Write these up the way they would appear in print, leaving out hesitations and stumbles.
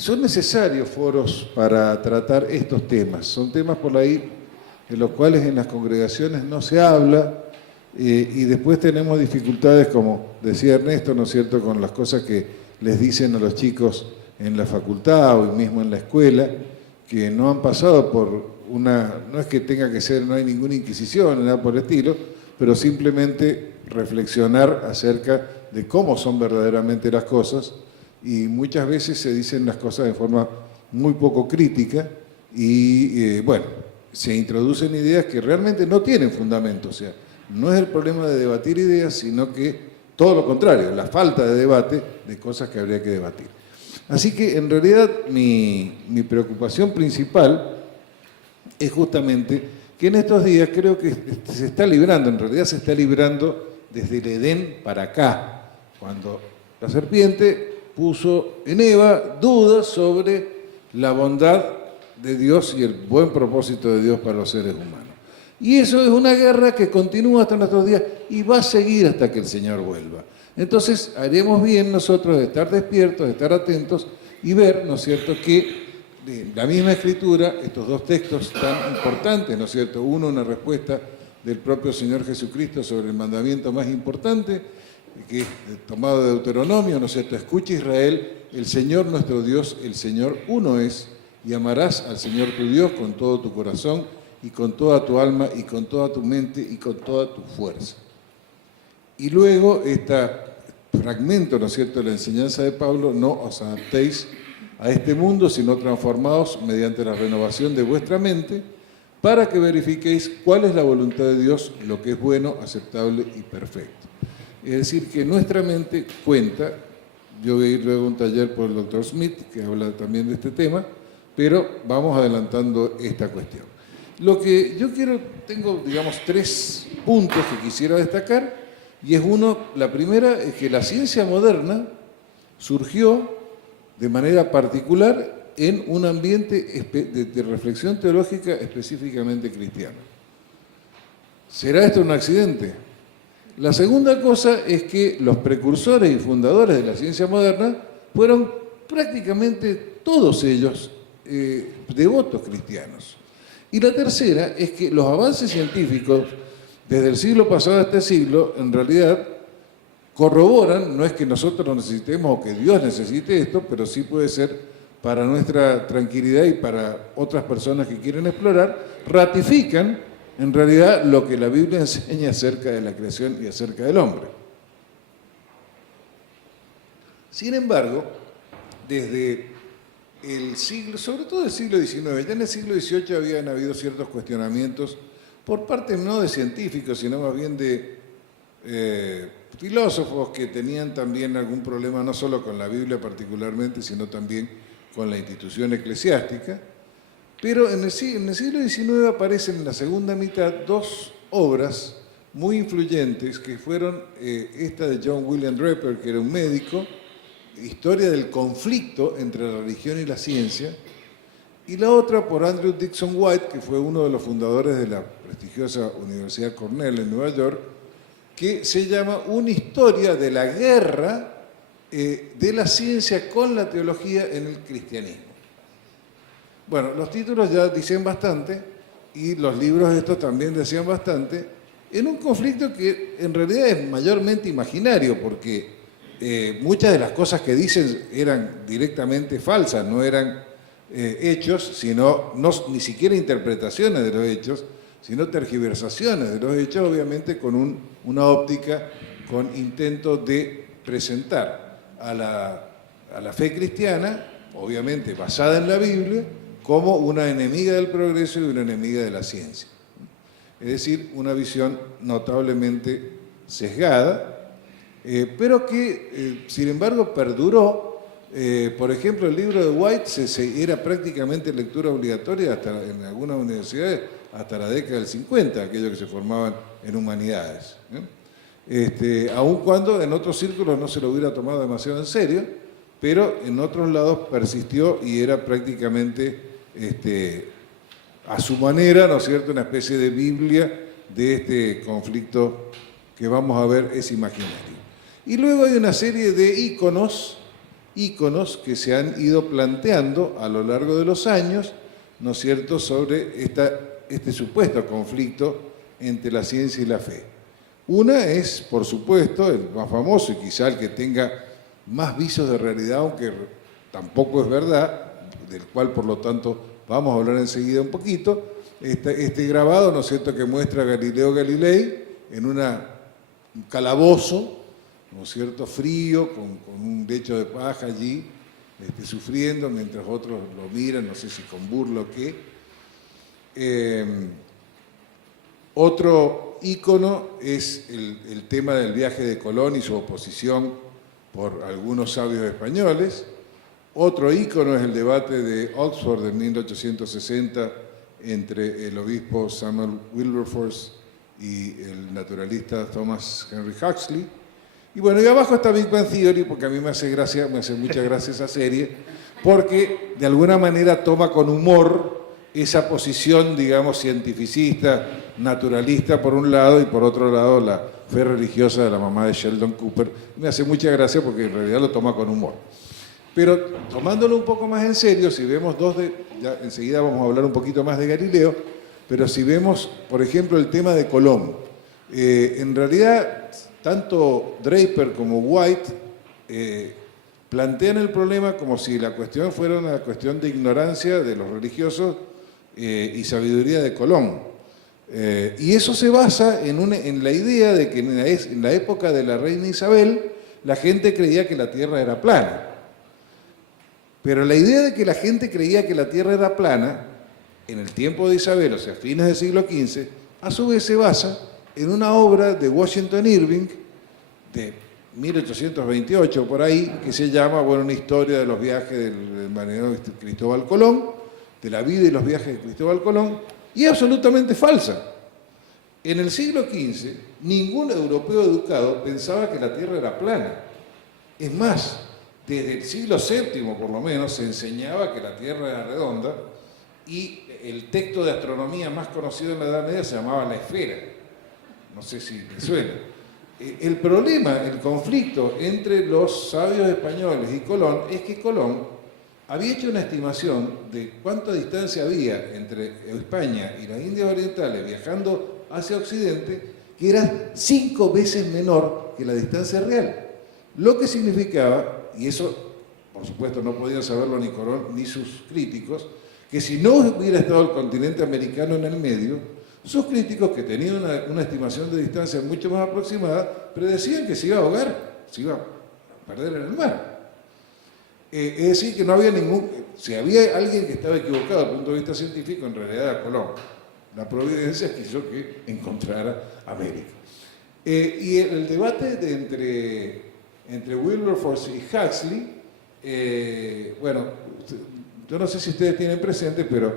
son necesarios foros para tratar estos temas. Son temas por ahí en los cuales en las congregaciones no se habla y después tenemos dificultades, como decía Ernesto, ¿no es cierto?, con las cosas que les dicen a los chicos en la facultad o mismo en la escuela, que no han pasado por no es que tenga que ser, no hay ninguna inquisición, nada por el estilo, pero simplemente reflexionar acerca de cómo son verdaderamente las cosas, y muchas veces se dicen las cosas de forma muy poco crítica y, bueno, se introducen ideas que realmente no tienen fundamento. O sea, no es el problema de debatir ideas, sino que todo lo contrario, la falta de debate de cosas que habría que debatir. Así que, en realidad, mi preocupación principal es justamente que en estos días creo que se está librando, en realidad se está librando desde el Edén para acá, cuando la serpiente puso en Eva dudas sobre la bondad de Dios y el buen propósito de Dios para los seres humanos. Y eso es una guerra que continúa hasta nuestros días y va a seguir hasta que el Señor vuelva. Entonces, haremos bien nosotros de estar despiertos, de estar atentos y ver, ¿no es cierto?, que de la misma Escritura, estos dos textos tan importantes, ¿no es cierto?, uno, una respuesta del propio Señor Jesucristo sobre el mandamiento más importante, que es tomado de Deuteronomio, ¿no es cierto?, escucha Israel, el Señor nuestro Dios, el Señor uno es, y amarás al Señor tu Dios con todo tu corazón, y con toda tu alma, y con toda tu mente, y con toda tu fuerza. Y luego este fragmento, ¿no es cierto?, de la enseñanza de Pablo, no os adaptéis a este mundo, sino transformaos mediante la renovación de vuestra mente, para que verifiquéis cuál es la voluntad de Dios, lo que es bueno, aceptable y perfecto. Es decir, que nuestra mente cuenta. Yo voy a ir luego a un taller por el Dr. Smith, que habla también de este tema, pero vamos adelantando esta cuestión. Lo que yo tengo, digamos, 3 puntos que quisiera destacar, y es la primera es que la ciencia moderna surgió de manera particular en un ambiente de reflexión teológica específicamente cristiano. ¿Será esto un accidente? La segunda cosa es que los precursores y fundadores de la ciencia moderna fueron prácticamente todos ellos devotos cristianos. Y la tercera es que los avances científicos desde el siglo pasado a este siglo, en realidad, corroboran, no es que nosotros lo necesitemos o que Dios necesite esto, pero sí puede ser para nuestra tranquilidad y para otras personas que quieren explorar, ratifican en realidad lo que la Biblia enseña acerca de la creación y acerca del hombre. Sin embargo, desde el siglo, sobre todo el siglo XIX, ya en el siglo XVIII habían habido ciertos cuestionamientos por parte no de científicos, sino más bien de filósofos que tenían también algún problema no solo con la Biblia particularmente, sino también con la institución eclesiástica. Pero en el siglo XIX aparecen en la segunda mitad 2 obras muy influyentes que fueron esta de John William Draper, que era un médico, Historia del conflicto entre la religión y la ciencia, y la otra por Andrew Dickson White, que fue uno de los fundadores de la prestigiosa Universidad Cornell en Nueva York, que se llama Una historia de la guerra de la ciencia con la teología en el cristianismo. Bueno, los títulos ya dicen bastante, y los libros estos también decían bastante, en un conflicto que en realidad es mayormente imaginario, porque muchas de las cosas que dicen eran directamente falsas, no eran hechos, sino ni siquiera interpretaciones de los hechos, sino tergiversaciones de los hechos, obviamente con una óptica, con intento de presentar a la fe cristiana, obviamente basada en la Biblia, como una enemiga del progreso y una enemiga de la ciencia. Es decir, una visión notablemente sesgada, pero que, sin embargo, perduró. Por ejemplo, el libro de White era prácticamente lectura obligatoria en algunas universidades hasta la década del 50, aquellos que se formaban en humanidades. Aun cuando en otros círculos no se lo hubiera tomado demasiado en serio, pero en otros lados persistió y era prácticamente a su manera, ¿no es cierto?, una especie de Biblia de este conflicto que vamos a ver es imaginario. Y luego hay una serie de íconos íconos que se han ido planteando a lo largo de los años, ¿no es cierto?, sobre este supuesto conflicto entre la ciencia y la fe. Una es, por supuesto, el más famoso y quizá el que tenga más visos de realidad, aunque tampoco es verdad, del cual por lo tanto vamos a hablar enseguida un poquito, este grabado, ¿no es cierto?, que muestra a Galileo Galilei en un calabozo, ¿no es cierto?, frío, con un lecho de paja allí, sufriendo, mientras otros lo miran, no sé si con burla o qué. Otro ícono es el tema del viaje de Colón y su oposición por algunos sabios españoles. Otro ícono es el debate de Oxford de 1860 entre el obispo Samuel Wilberforce y el naturalista Thomas Henry Huxley. Y bueno, y abajo está Big Bang Theory, porque a mí me hace mucha gracia esa serie, porque de alguna manera toma con humor esa posición, digamos, cientificista, naturalista por un lado, y por otro lado la fe religiosa de la mamá de Sheldon Cooper. Me hace mucha gracia porque en realidad lo toma con humor. Pero tomándolo un poco más en serio, si vemos ya enseguida vamos a hablar un poquito más de Galileo, pero si vemos, por ejemplo, el tema de Colón, en realidad tanto Draper como White plantean el problema como si la cuestión fuera una cuestión de ignorancia de los religiosos y sabiduría de Colón. Y eso se basa en la idea de que en la época de la reina Isabel la gente creía que la Tierra era plana. Pero la idea de que la gente creía que la Tierra era plana, en el tiempo de Isabel, o sea, fines del siglo XV, a su vez se basa en una obra de Washington Irving, de 1828 por ahí, que se llama, bueno, una historia de los viajes del marinero Cristóbal Colón, de la vida y los viajes de Cristóbal Colón, y es absolutamente falsa. En el siglo XV, ningún europeo educado pensaba que la Tierra era plana. Es más, desde el siglo VII, por lo menos, se enseñaba que la Tierra era redonda y el texto de astronomía más conocido en la Edad Media se llamaba La Esfera. No sé si me suena. El problema, el conflicto entre los sabios españoles y Colón es que Colón había hecho una estimación de cuánta distancia había entre España y las Indias Orientales viajando hacia Occidente, que era 5 veces menor que la distancia real. Lo que significaba, y eso por supuesto no podían saberlo ni Colón ni sus críticos, que si no hubiera estado el continente americano en el medio, sus críticos, que tenían una estimación de distancia mucho más aproximada, predecían que se iba a ahogar, se iba a perder en el mar. Es decir, que no había si había alguien que estaba equivocado desde el punto de vista científico, en realidad era Colón. La providencia quiso que encontrara América. Y el debate entre Wilberforce y Huxley, bueno, yo no sé si ustedes tienen presente, pero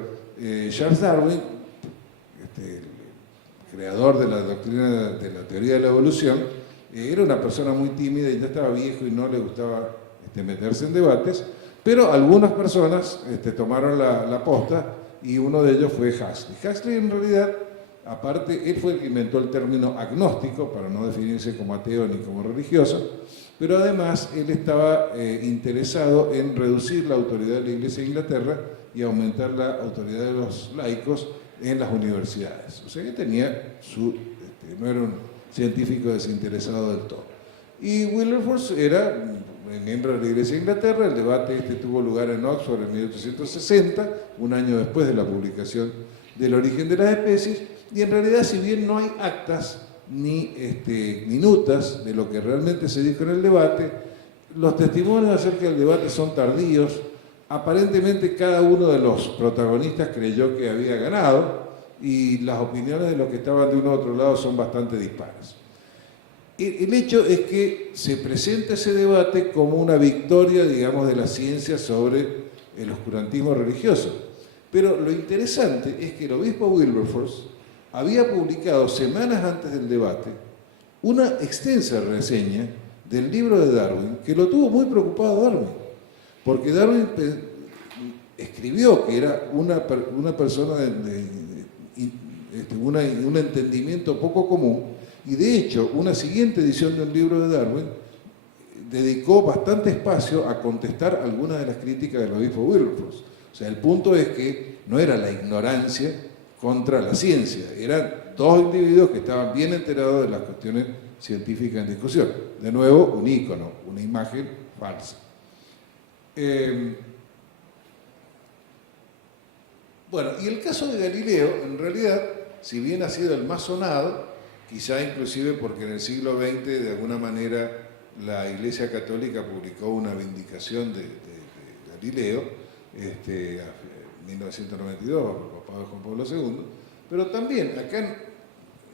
Charles Darwin, el creador de la doctrina de la teoría de la evolución, era una persona muy tímida y ya estaba viejo y no le gustaba meterse en debates, pero algunas personas tomaron la posta y uno de ellos fue Huxley. Huxley en realidad, aparte, él fue el que inventó el término agnóstico para no definirse como ateo ni como religioso, pero además él estaba interesado en reducir la autoridad de la Iglesia de Inglaterra y aumentar la autoridad de los laicos en las universidades. O sea que tenía no era un científico desinteresado del todo. Y Wilberforce era miembro de la Iglesia de Inglaterra. El debate tuvo lugar en Oxford en 1860, un año después de la publicación del Origen de las Especies, y en realidad, si bien no hay actas ni minutas de lo que realmente se dijo en el debate, los testimonios acerca del debate son tardíos. Aparentemente cada uno de los protagonistas creyó que había ganado y las opiniones de los que estaban de uno u otro lado son bastante dispares. El hecho es que se presenta ese debate como una victoria, digamos, de la ciencia sobre el oscurantismo religioso. Pero lo interesante es que el obispo Wilberforce había publicado semanas antes del debate una extensa reseña del libro de Darwin, que lo tuvo muy preocupado Darwin, porque Darwin escribió que era una persona de un entendimiento poco común, y de hecho una siguiente edición del libro de Darwin dedicó bastante espacio a contestar algunas de las críticas del obispo Wilberforce. O sea, el punto es que no era la ignorancia contra la ciencia, eran dos individuos que estaban bien enterados de las cuestiones científicas en discusión. De nuevo, un ícono, una imagen falsa. Bueno, y el caso de Galileo, en realidad, si bien ha sido el más sonado, quizá inclusive porque en el siglo XX, de alguna manera, la Iglesia Católica publicó una vindicación de Galileo, en 1992, por Papa Juan Pablo II, pero también acá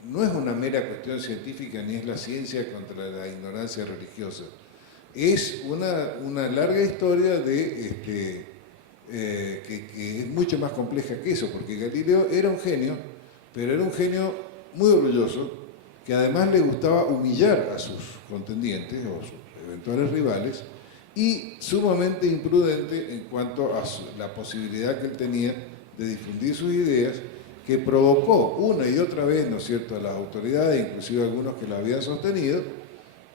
no es una mera cuestión científica ni es la ciencia contra la ignorancia religiosa, es una larga historia de que es mucho más compleja que eso, porque Galileo era un genio, pero era un genio muy orgulloso, que además le gustaba humillar a sus contendientes o sus eventuales rivales, y sumamente imprudente en cuanto a la posibilidad que él tenía de difundir sus ideas, que provocó una y otra vez, ¿no es cierto?, a las autoridades, inclusive algunos que la habían sostenido,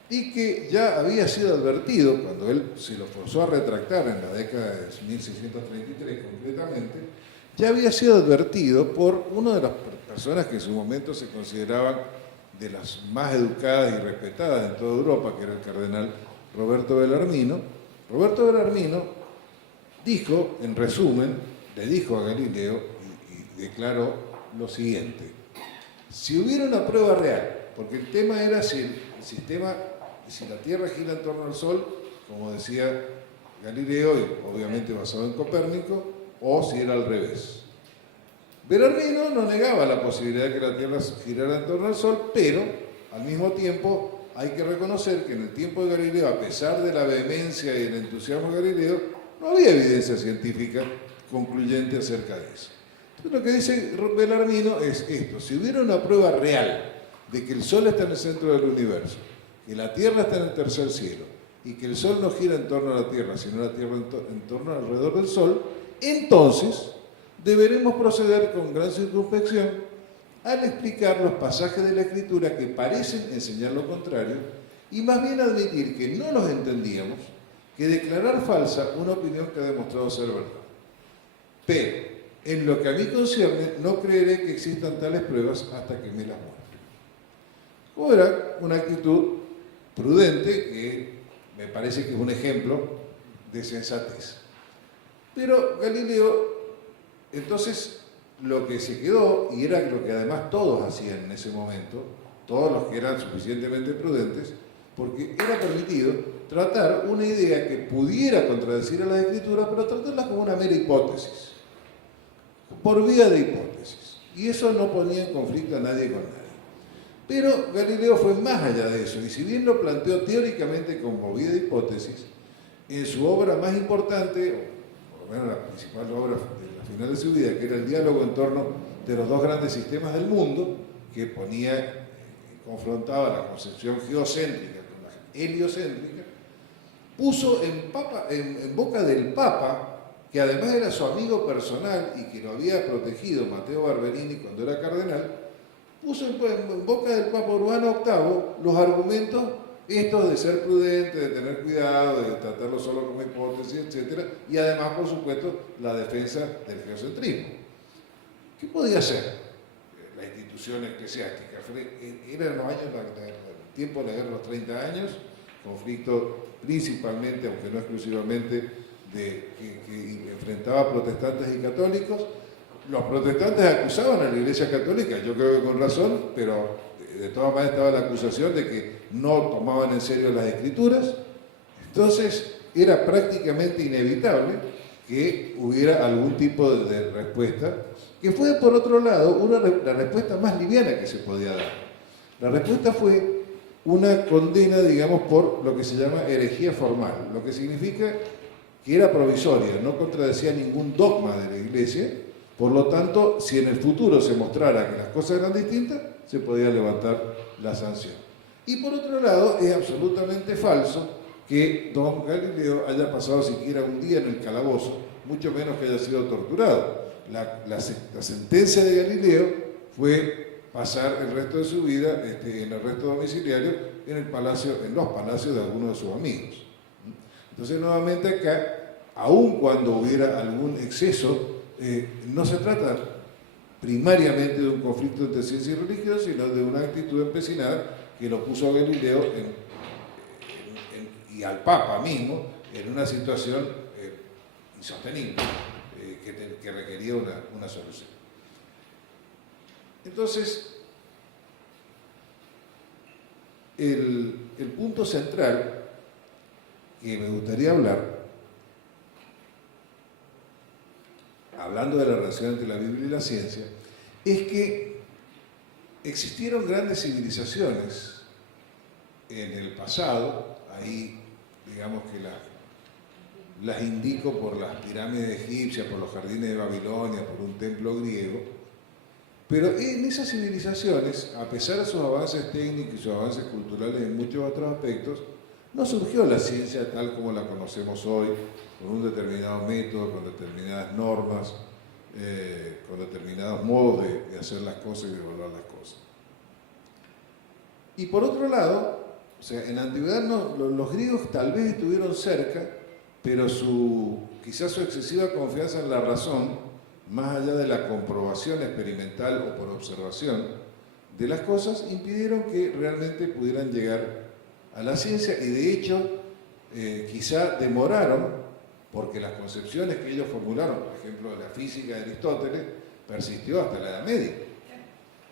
y que ya había sido advertido, cuando él se lo forzó a retractar en la década de 1633 concretamente, ya había sido advertido por una de las personas que en su momento se consideraban de las más educadas y respetadas en toda Europa, que era el cardenal Roberto Bellarmino. Roberto Bellarmino dijo, en resumen, le dijo a Galileo y declaró lo siguiente: si hubiera una prueba real, porque el tema era si el sistema, si la Tierra gira en torno al Sol, como decía Galileo, y obviamente basado en Copérnico, o si era al revés. Bellarmino no negaba la posibilidad de que la Tierra girara en torno al Sol, pero al mismo tiempo hay que reconocer que en el tiempo de Galileo, a pesar de la vehemencia y el entusiasmo de Galileo, no había evidencia científica concluyente acerca de eso. Entonces lo que dice Bellarmino es esto: si hubiera una prueba real de que el Sol está en el centro del universo, que la Tierra está en el tercer cielo y que el Sol no gira en torno a la Tierra, sino la Tierra en torno alrededor del Sol, entonces deberemos proceder con gran circunspección al explicar los pasajes de la Escritura que parecen enseñar lo contrario y más bien admitir que no los entendíamos que declarar falsa una opinión que ha demostrado ser verdad. Pero, en lo que a mí concierne, no creeré que existan tales pruebas hasta que me las muestre. O era una actitud prudente que me parece que es un ejemplo de sensatez. Pero Galileo, entonces, lo que se quedó, y era lo que además todos hacían en ese momento, todos los que eran suficientemente prudentes, porque era permitido tratar una idea que pudiera contradecir a las Escrituras, pero tratarla como una mera hipótesis, por vía de hipótesis. Y eso no ponía en conflicto a nadie con nadie. Pero Galileo fue más allá de eso, y si bien lo planteó teóricamente como vía de hipótesis, en su obra más importante, o por lo menos la principal obra de la final de su vida, que era el diálogo en torno de los dos grandes sistemas del mundo, que confrontaba la concepción geocéntrica con la heliocéntrica, puso en boca del Papa, que además era su amigo personal y que lo había protegido Matteo Barberini cuando era cardenal, puso en boca del Papa Urbano VIII los argumentos estos de ser prudente, de tener cuidado, de tratarlo solo como hipótesis, etc. Y además, por supuesto, la defensa del geocentrismo. ¿Qué podía hacer la institución eclesiástica? Eran los años, el tiempo de la guerra de los 30 años, conflicto principalmente, aunque no exclusivamente, que enfrentaba a protestantes y católicos. Los protestantes acusaban a la Iglesia Católica, yo creo que con razón, pero de todas maneras estaba la acusación de que no tomaban en serio las Escrituras. Entonces era prácticamente inevitable que hubiera algún tipo de respuesta, que fue por otro lado la respuesta más liviana que se podía dar. La respuesta fue una condena, digamos, por lo que se llama herejía formal, lo que significa que era provisoria, no contradecía ningún dogma de la Iglesia. Por lo tanto, si en el futuro se mostrara que las cosas eran distintas, se podía levantar la sanción. Y por otro lado, es absolutamente falso que don Galileo haya pasado siquiera un día en el calabozo, mucho menos que haya sido torturado. La sentencia de Galileo fue pasar el resto de su vida en arresto domiciliario en los palacios de algunos de sus amigos. Entonces, nuevamente acá, aun cuando hubiera algún exceso, no se trata primariamente de un conflicto entre ciencia y religión, sino de una actitud empecinada que lo puso a Galileo y al Papa mismo en una situación insostenible, que requería una solución. Entonces, el punto central que me gustaría hablar, hablando de la relación entre la Biblia y la ciencia, es que existieron grandes civilizaciones en el pasado, ahí digamos que las indico por las pirámides egipcias, por los jardines de Babilonia, por un templo griego, pero en esas civilizaciones, a pesar de sus avances técnicos y sus avances culturales en muchos otros aspectos, no surgió la ciencia tal como la conocemos hoy, con un determinado método, con determinadas normas, con determinados modos de hacer las cosas y de evaluar las cosas. Y por otro lado, o sea, en la antigüedad los griegos tal vez estuvieron cerca, pero quizás su excesiva confianza en la razón, más allá de la comprobación experimental o por observación de las cosas, impidieron que realmente pudieran llegar a la ciencia y de hecho quizá demoraron, porque las concepciones que ellos formularon, por ejemplo la física de Aristóteles, persistió hasta la Edad Media.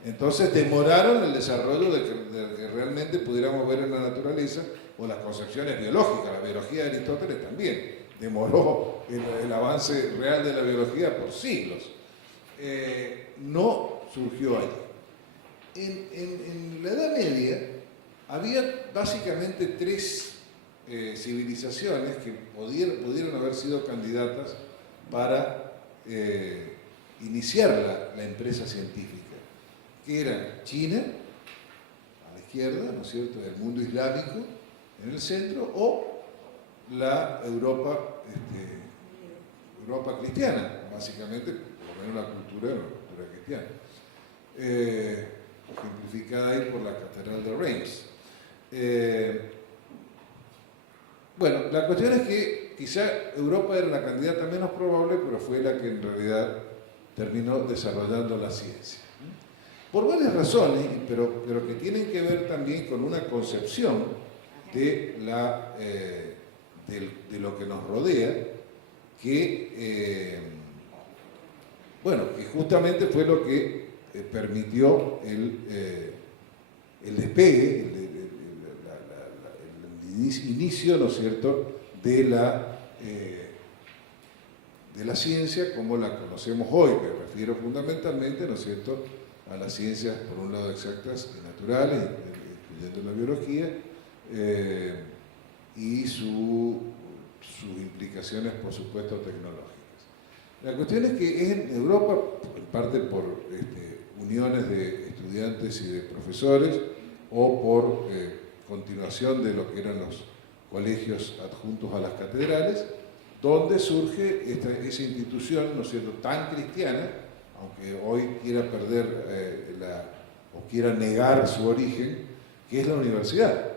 Entonces demoraron el desarrollo de que realmente pudiéramos ver en la naturaleza, o las concepciones biológicas. La biología de Aristóteles también demoró el avance real de la biología por siglos. No surgió allí. En la Edad Media había básicamente tres civilizaciones que pudieron haber sido candidatas para iniciar la empresa científica, que eran China, a la izquierda, ¿no es cierto?, del mundo islámico, en el centro, o la Europa cristiana, básicamente, por lo menos la cultura cristiana, ejemplificada ahí por la Catedral de Reims. Bueno, la cuestión es que quizá Europa era la candidata menos probable, pero fue la que en realidad terminó desarrollando la ciencia. Por varias razones, pero que tienen que ver también con una concepción de lo que nos rodea, que justamente fue lo que permitió el despegue, el inicio, ¿no es cierto?, de la ciencia como la conocemos hoy. Me refiero fundamentalmente, ¿no es cierto?, a las ciencias, por un lado, exactas y naturales, incluyendo la biología, y sus implicaciones, por supuesto, tecnológicas. La cuestión es que en Europa, en parte por uniones de estudiantes y de profesores, o por continuación de lo que eran los colegios adjuntos a las catedrales, donde surge esa institución, ¿no es cierto?, tan cristiana, aunque hoy quiera perder o quiera negar su origen, que es la universidad.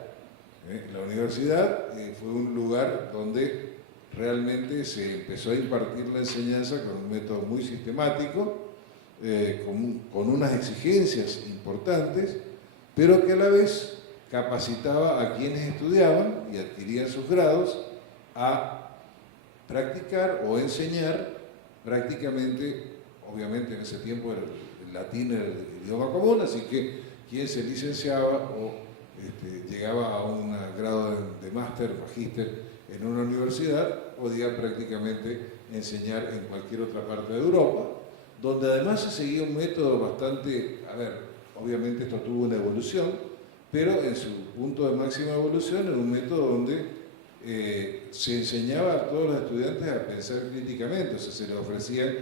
La universidad fue un lugar donde realmente se empezó a impartir la enseñanza con un método muy sistemático, con unas exigencias importantes, pero que a la vez capacitaba a quienes estudiaban y adquirían sus grados a practicar o enseñar prácticamente, obviamente en ese tiempo el latín era el idioma común, así que quien se licenciaba o llegaba a un grado de máster, magíster en una universidad, podía prácticamente enseñar en cualquier otra parte de Europa, donde además se seguía un método bastante, obviamente esto tuvo una evolución, pero en su punto de máxima evolución era un método donde se enseñaba a todos los estudiantes a pensar críticamente, o sea, se les ofrecía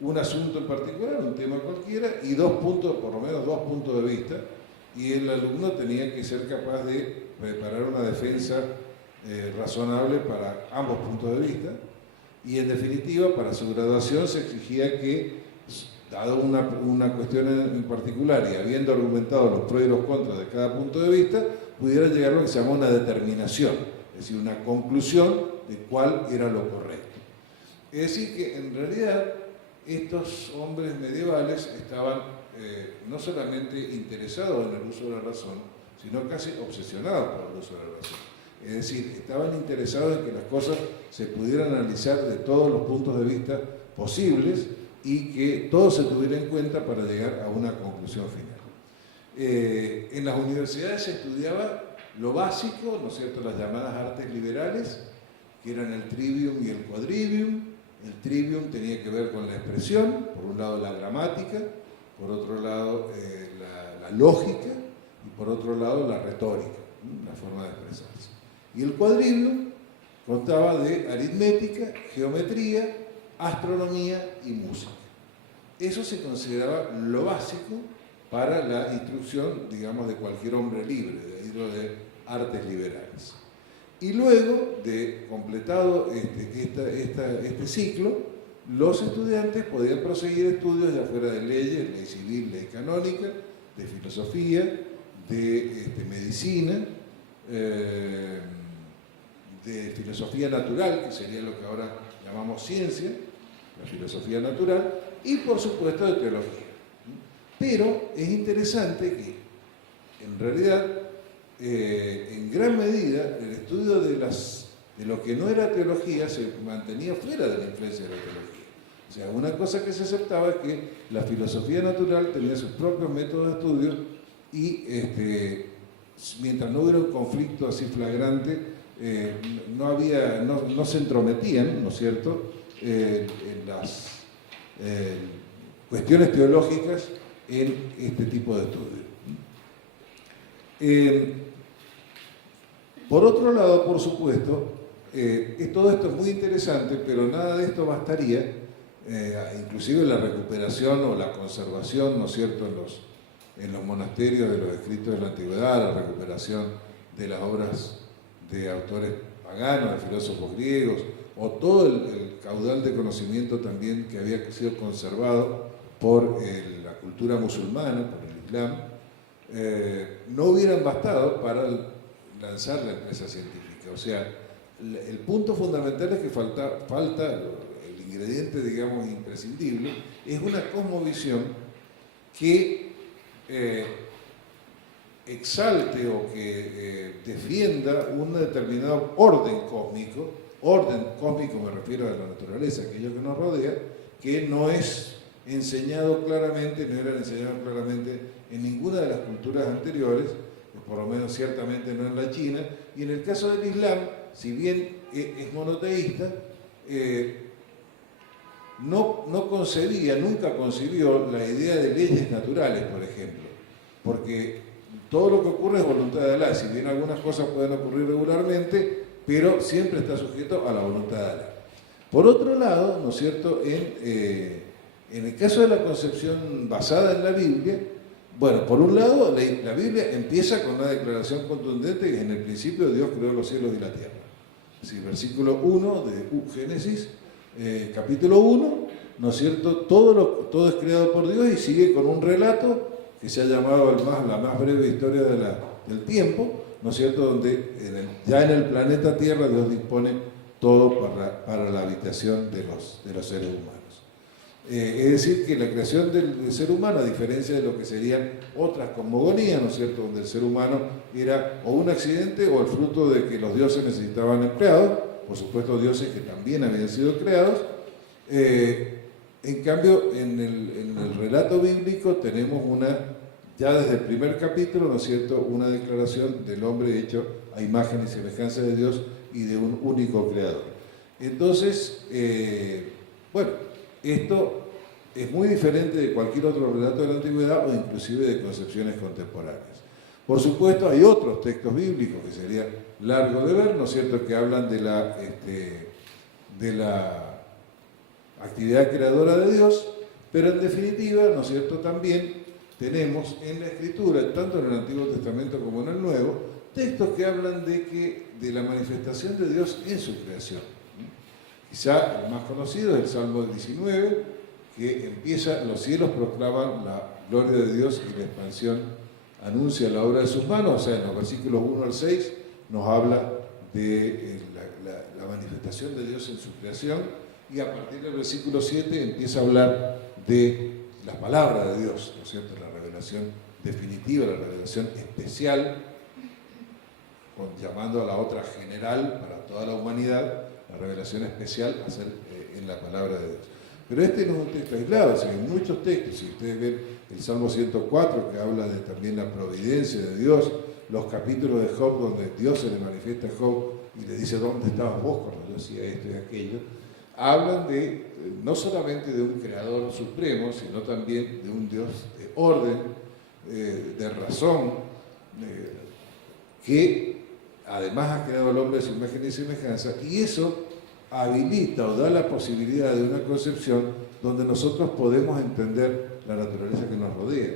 un asunto en particular, un tema cualquiera, y por lo menos dos puntos de vista, y el alumno tenía que ser capaz de preparar una defensa razonable para ambos puntos de vista, y en definitiva, para su graduación se exigía que, dado una cuestión en particular y habiendo argumentado los pros y los contras de cada punto de vista, pudiera llegar a lo que se llama una determinación, es decir, una conclusión de cuál era lo correcto. Es decir, que en realidad estos hombres medievales estaban no solamente interesados en el uso de la razón, sino casi obsesionados por el uso de la razón. Es decir, estaban interesados en que las cosas se pudieran analizar de todos los puntos de vista posibles y que todo se tuviera en cuenta para llegar a una conclusión final. En las universidades se estudiaba lo básico, ¿no es cierto?, las llamadas artes liberales, que eran el trivium y el quadrivium. El trivium tenía que ver con la expresión, por un lado la gramática, por otro lado la lógica y por otro lado la retórica, la forma de expresarse. Y el quadrivium constaba de aritmética, geometría, astronomía y música. Eso se consideraba lo básico para la instrucción, digamos, de cualquier hombre libre, de ahí lo de artes liberales. Y luego de completado este ciclo, los estudiantes podían proseguir estudios ya fuera de leyes, ley civil, ley canónica, de filosofía, de medicina, de filosofía natural, que sería lo que ahora llamamos ciencia, la filosofía natural, y por supuesto de teología. Pero es interesante que, en realidad, en gran medida, el estudio de lo que no era teología se mantenía fuera de la influencia de la teología. O sea, una cosa que se aceptaba es que la filosofía natural tenía sus propios métodos de estudio y mientras no hubiera un conflicto así flagrante, no se entrometían, ¿no es cierto?, en las cuestiones teológicas en este tipo de estudio. Por otro lado, por supuesto, todo esto es muy interesante, pero nada de esto bastaría, inclusive la recuperación o la conservación, ¿no es cierto?, en los monasterios de los escritos de la antigüedad, la recuperación de las obras de autores paganos, de filósofos griegos, o todo el caudal de conocimiento también que había sido conservado por la cultura musulmana, por el Islam, no hubieran bastado para lanzar la empresa científica. O sea, el punto fundamental es que falta el ingrediente, digamos, imprescindible, es una cosmovisión que exalte o que defienda un determinado orden cósmico me refiero a la naturaleza, aquello que nos rodea, que no es enseñado claramente, no era enseñado claramente en ninguna de las culturas anteriores, por lo menos ciertamente no en la China, y en el caso del Islam, si bien es monoteísta, nunca concibió la idea de leyes naturales, por ejemplo, porque todo lo que ocurre es voluntad de Alá, si bien algunas cosas pueden ocurrir regularmente, pero siempre está sujeto a la voluntad de Alá. Por otro lado, ¿no es cierto?, en el caso de la concepción basada en la Biblia, bueno, por un lado, la Biblia empieza con una declaración contundente que en el principio Dios creó los cielos y la tierra. Es decir, versículo 1 de Génesis, capítulo 1, ¿no es cierto?, todo es creado por Dios y sigue con un relato que se ha llamado la más breve historia del tiempo, ¿no es cierto?, donde ya en el planeta Tierra Dios dispone todo para la habitación de los seres humanos. Es decir, que la creación del ser humano, a diferencia de lo que serían otras cosmogonías, ¿no es cierto?, donde el ser humano era o un accidente o el fruto de que los dioses necesitaban empleados, por supuesto dioses que también habían sido creados. En cambio, en el relato bíblico tenemos ya desde el primer capítulo, ¿no es cierto?, una declaración del hombre hecho a imagen y semejanza de Dios y de un único creador. Entonces, bueno, esto es muy diferente de cualquier otro relato de la antigüedad o inclusive de concepciones contemporáneas. Por supuesto, hay otros textos bíblicos que sería largo de ver, ¿no es cierto?, que hablan de la actividad creadora de Dios, pero en definitiva, ¿no es cierto?, también tenemos en la Escritura, tanto en el Antiguo Testamento como en el Nuevo, textos que hablan de la manifestación de Dios en su creación. Quizá el más conocido es el Salmo 19, que empieza: los cielos proclaman la gloria de Dios y la expansión anuncia la obra de sus manos, o sea, en los versículos 1 al 6 nos habla de la manifestación de Dios en su creación, y a partir del versículo 7 empieza a hablar de la palabra de Dios, ¿no es cierto? La revelación definitiva, la revelación especial, llamando a la otra general para toda la humanidad, la revelación especial a ser en la palabra de Dios. Pero este no es un texto aislado, o sea, hay muchos textos. Si ustedes ven el Salmo 104, que habla de también la providencia de Dios, los capítulos de Job, donde Dios se le manifiesta a Job y le dice: ¿dónde estabas vos cuando yo hacía esto y aquello? Hablan de, no solamente de un creador supremo, sino también de un Dios de orden, de razón, que además ha creado al hombre a su imagen y semejanza, y eso habilita o da la posibilidad de una concepción donde nosotros podemos entender la naturaleza que nos rodea.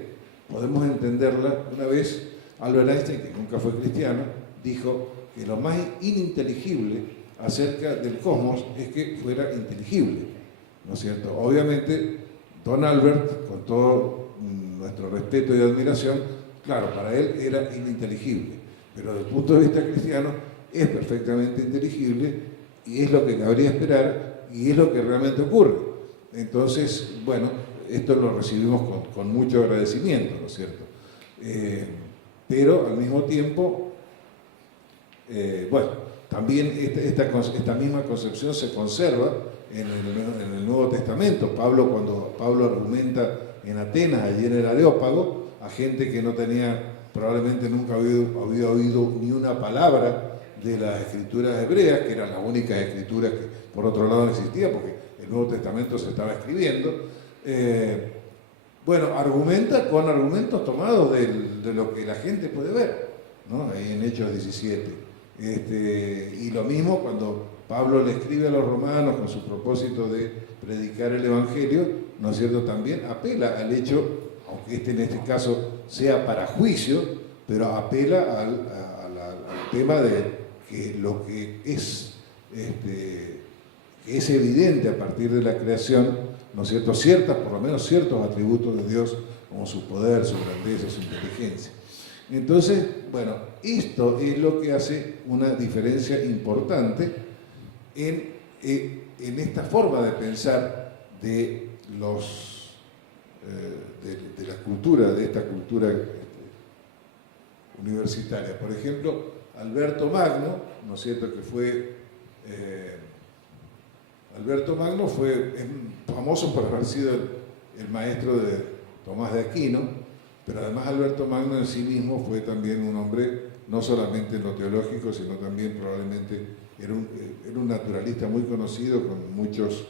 Podemos entenderla. Una vez Albert Einstein, que nunca fue cristiano, dijo que lo más ininteligible acerca del cosmos es que fuera inteligible, ¿no es cierto? Obviamente, don Albert, con todo nuestro respeto y admiración, claro, para él era ininteligible, pero desde el punto de vista cristiano es perfectamente inteligible, y es lo que cabría esperar, y es lo que realmente ocurre. Entonces, bueno, esto lo recibimos con mucho agradecimiento, ¿no es cierto? Pero al mismo tiempo, bueno, también esta misma concepción se conserva en el Nuevo Testamento. Cuando Pablo argumenta en Atenas, allí en el Areópago, a gente que no tenía, probablemente nunca había oído ni una palabra de las escrituras hebreas, que eran las únicas escrituras que por otro lado no existían, porque el Nuevo Testamento se estaba escribiendo. Bueno, argumenta con argumentos tomados de lo que la gente puede ver, ¿no? Ahí en Hechos 17. Y lo mismo cuando Pablo le escribe a los romanos con su propósito de predicar el Evangelio, ¿no es cierto? También apela al hecho, aunque en este caso sea para juicio, pero apela al tema de que lo que es evidente a partir de la creación, ¿no es cierto? Por lo menos ciertos atributos de Dios, como su poder, su grandeza, su inteligencia. Entonces, bueno, esto es lo que hace una diferencia importante en esta forma de pensar de la cultura, de esta cultura universitaria. Por ejemplo, Alberto Magno, ¿no es cierto?, que fue Alberto Magno fue famoso por haber sido el maestro de Tomás de Aquino, pero además Alberto Magno en sí mismo fue también un hombre, no solamente en lo teológico, sino también probablemente era un naturalista muy conocido, con muchos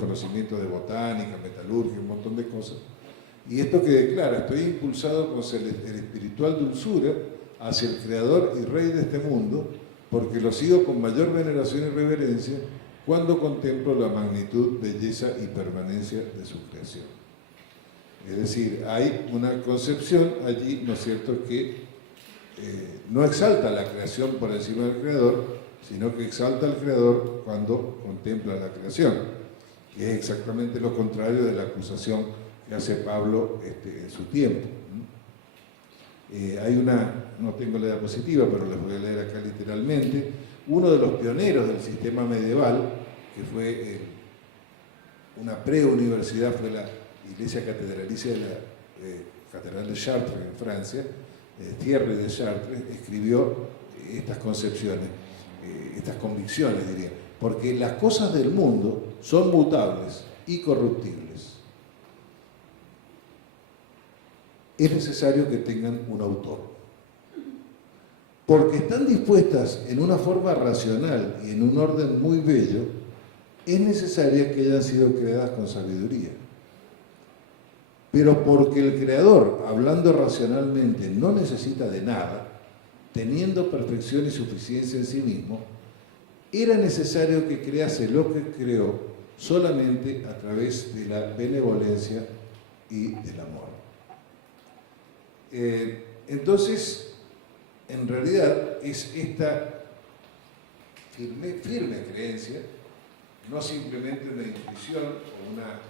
conocimientos de botánica, metalurgia, un montón de cosas. Y esto que declara: estoy impulsado con el espiritual dulzura hacia el Creador y Rey de este mundo, porque lo sigo con mayor veneración y reverencia cuando contemplo la magnitud, belleza y permanencia de su creación. Es decir, hay una concepción allí, ¿no es cierto?, que no exalta la creación por encima del Creador, sino que exalta al Creador cuando contempla la creación, que es exactamente lo contrario de la acusación que hace Pablo en su tiempo. Hay no tengo la diapositiva, pero les voy a leer acá literalmente. Uno de los pioneros del sistema medieval, que fue una preuniversidad, fue la Iglesia Catedralicia de la Catedral de Chartres en Francia, Thierry de Chartres, escribió estas concepciones, estas convicciones, diría, porque las cosas del mundo son mutables y corruptibles. Es necesario que tengan un autor. Porque están dispuestas en una forma racional y en un orden muy bello, es necesario que hayan sido creadas con sabiduría. Pero porque el Creador, hablando racionalmente, no necesita de nada, teniendo perfección y suficiencia en sí mismo, era necesario que crease lo que creó solamente a través de la benevolencia y del amor. Entonces, en realidad es esta firme creencia, no simplemente una intuición o una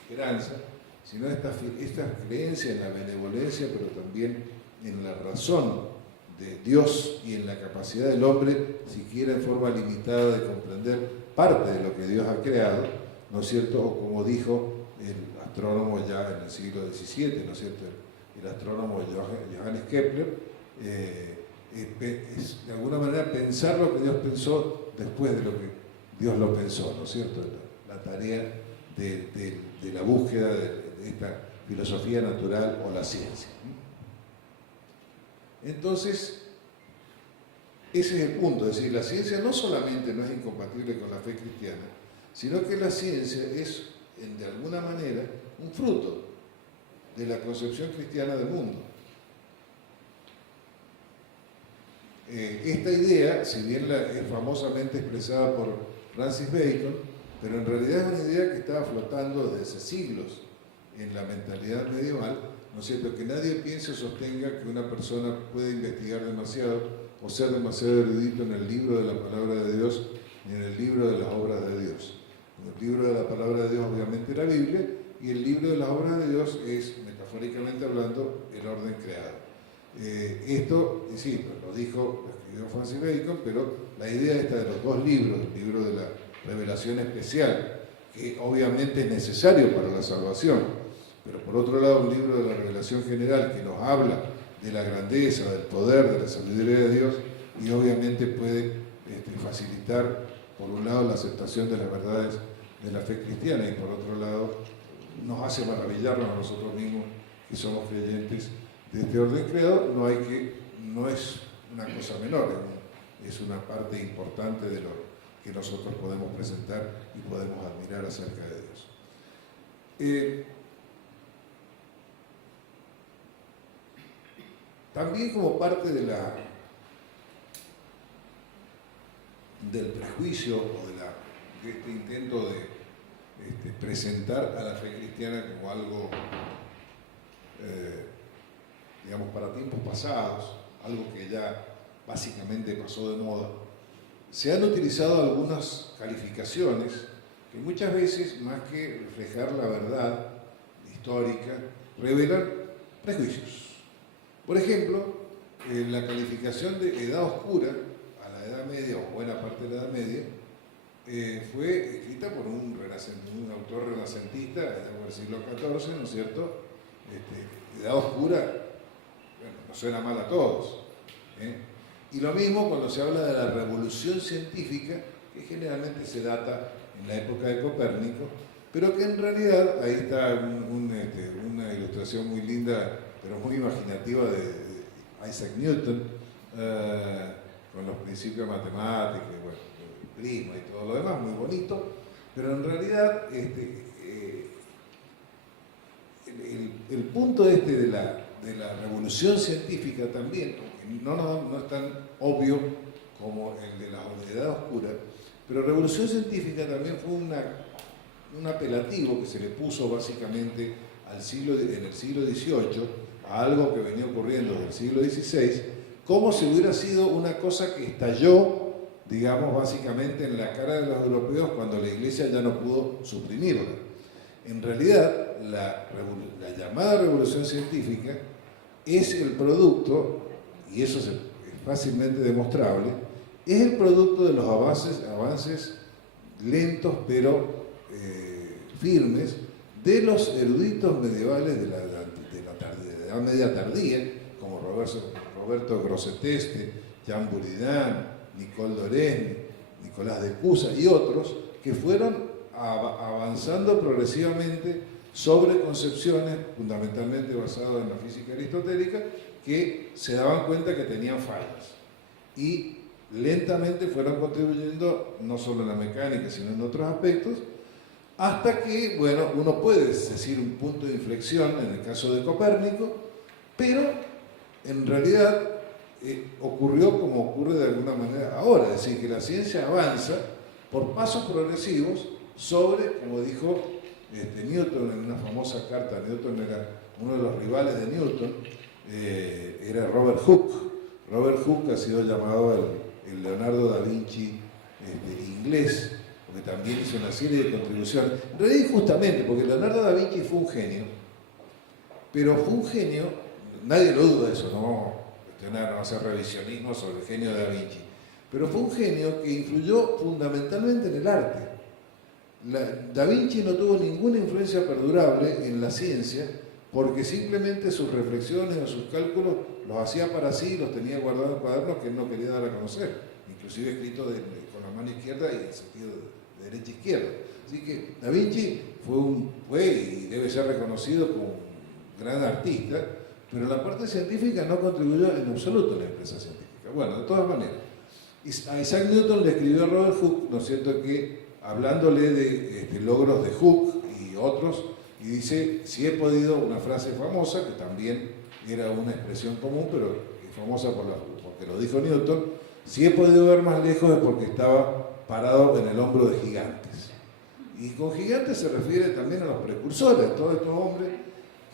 esperanza, sino esta creencia en la benevolencia, pero también en la razón de Dios y en la capacidad del hombre, siquiera en forma limitada, de comprender parte de lo que Dios ha creado, ¿no es cierto? O como dijo el astrónomo ya en el siglo XVII, ¿no es cierto? El astrónomo Johannes Kepler, es de alguna manera pensar lo que Dios pensó después de lo que Dios lo pensó, ¿no es cierto? La tarea de la búsqueda de esta filosofía natural o la ciencia. Entonces, ese es el punto, es decir, la ciencia no solamente no es incompatible con la fe cristiana, sino que la ciencia es, de alguna manera, un fruto de la concepción cristiana del mundo. Esta idea, si bien es famosamente expresada por Francis Bacon, pero en realidad es una idea que estaba flotando desde hace siglos en la mentalidad medieval, ¿no es cierto? Que nadie piense o sostenga que una persona puede investigar demasiado o ser demasiado erudito en el libro de la palabra de Dios ni en el libro de las obras de Dios. El libro de la palabra de Dios obviamente es la Biblia, y el libro de las obras de Dios es, metafóricamente hablando, el orden creado. Esto, sí, lo escribió Francis Bacon, pero la idea esta de los dos libros, el libro de la revelación especial, que obviamente es necesario para la salvación, pero por otro lado un libro de la revelación general que nos habla de la grandeza, del poder, de la sabiduría de Dios, y obviamente puede facilitar, por un lado, la aceptación de las verdades de la fe cristiana, y por otro lado, nos hace maravillarnos a nosotros mismos que somos creyentes de este orden creado. No es una cosa menor, es una parte importante de lo que nosotros podemos presentar y podemos admirar acerca de Dios. También como parte del prejuicio o de este intento de presentar a la fe cristiana como algo, digamos, para tiempos pasados, algo que ya básicamente pasó de moda, se han utilizado algunas calificaciones que muchas veces, más que reflejar la verdad histórica, revelan prejuicios. Por ejemplo, la calificación de edad oscura a la Edad Media, o buena parte de la Edad Media, fue escrita por un autor renacentista del siglo XIV, ¿no es cierto? Edad oscura, bueno, nos suena mal a todos. Y lo mismo cuando se habla de la revolución científica, que generalmente se data en la época de Copérnico, pero que en realidad, ahí está una ilustración muy linda, pero muy imaginativa de Isaac Newton, con los principios matemáticos, bueno, el prisma y todo lo demás, muy bonito, pero en realidad el punto de la revolución científica también, aunque no es tan obvio como el de la edad oscura, pero revolución científica también fue un apelativo que se le puso básicamente en el siglo XVIII a algo que venía ocurriendo desde el siglo XVI, como si hubiera sido una cosa que estalló, digamos, básicamente en la cara de los europeos cuando la Iglesia ya no pudo suprimirla. En realidad, la llamada revolución científica es el producto, y eso es fácilmente demostrable, es el producto de los avances lentos pero firmes de los eruditos medievales de la Edad Media tardía, como Roberto Grosseteste, Jean Buridan, Nicole Doresne, Nicolás de Cusa y otros, que fueron avanzando progresivamente sobre concepciones fundamentalmente basadas en la física aristotélica, que se daban cuenta que tenían fallas. Y lentamente fueron contribuyendo, no solo en la mecánica, sino en otros aspectos, hasta que, bueno, uno puede decir un punto de inflexión en el caso de Copérnico, pero en realidad ocurrió como ocurre de alguna manera ahora, es decir, que la ciencia avanza por pasos progresivos sobre, como dijo Newton en una famosa carta. Newton era uno de los rivales de Newton, era Robert Hooke. Robert Hooke ha sido llamado el Leonardo da Vinci inglés, que también hizo una serie de contribuciones. En realidad, justamente, porque Leonardo da Vinci fue un genio, pero fue un genio, nadie lo duda de eso, no vamos a cuestionar, no vamos a hacer revisionismo sobre el genio de da Vinci, pero fue un genio que influyó fundamentalmente en el arte. Da Vinci no tuvo ninguna influencia perdurable en la ciencia porque simplemente sus reflexiones o sus cálculos los hacía para sí y los tenía guardados en cuadernos que él no quería dar a conocer, inclusive escrito con la mano izquierda y en sentido de derecha a izquierda. Así que Da Vinci fue y debe ser reconocido como un gran artista, pero la parte científica no contribuyó en absoluto a la empresa científica. Bueno, de todas maneras, a Isaac Newton le escribió a Robert Hooke, ¿no es cierto?, que hablándole de logros de Hooke y otros, y dice, si he podido, una frase famosa, que también era una expresión común, pero es famosa porque lo dijo Newton, si he podido ver más lejos es porque estaba parado en el hombro de gigantes. Y con gigantes se refiere también a los precursores, todos estos hombres